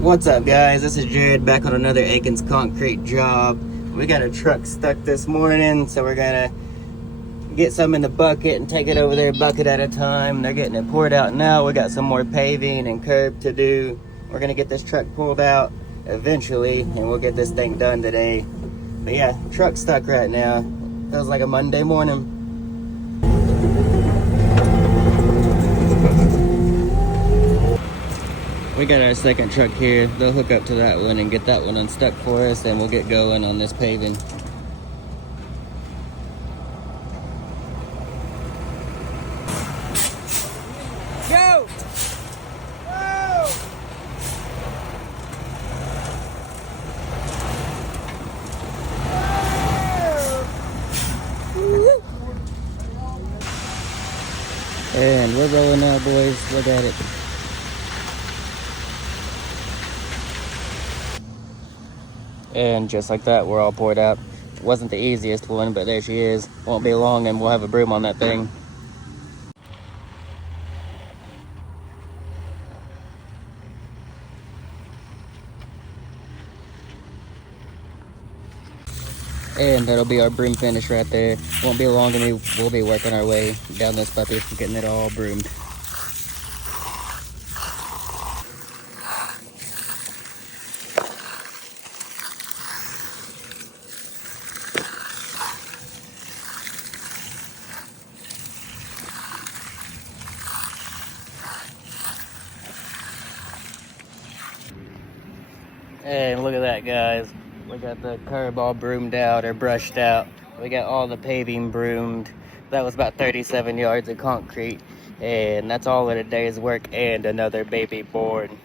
What's up, guys? This is Jared back on another Akins concrete job. We got a truck stuck this morning, so we're gonna get some in the bucket and take it over there bucket at a time. They're getting it poured out now. We got some more paving and curb to do. We're gonna get this truck pulled out eventually, and we'll get this thing done today. But yeah, truck's stuck right now. Feels like a Monday morning. We got our second truck here. They'll hook up to that one and get that one unstuck for us, and we'll get going on this paving. Go! Go! And we're rolling now, boys. Look at it. And just like that, we're all poured out. Wasn't the easiest one, but there she is. Won't be long and we'll have a broom on that thing. And that'll be our broom finish right there. Won't be long and we'll be working our way down this puppy, getting it all broomed. And look at that, guys. We got the curb all broomed out or brushed out. We got all the paving broomed. That was about 37 yards of concrete. And that's all in a day's work and another baby born.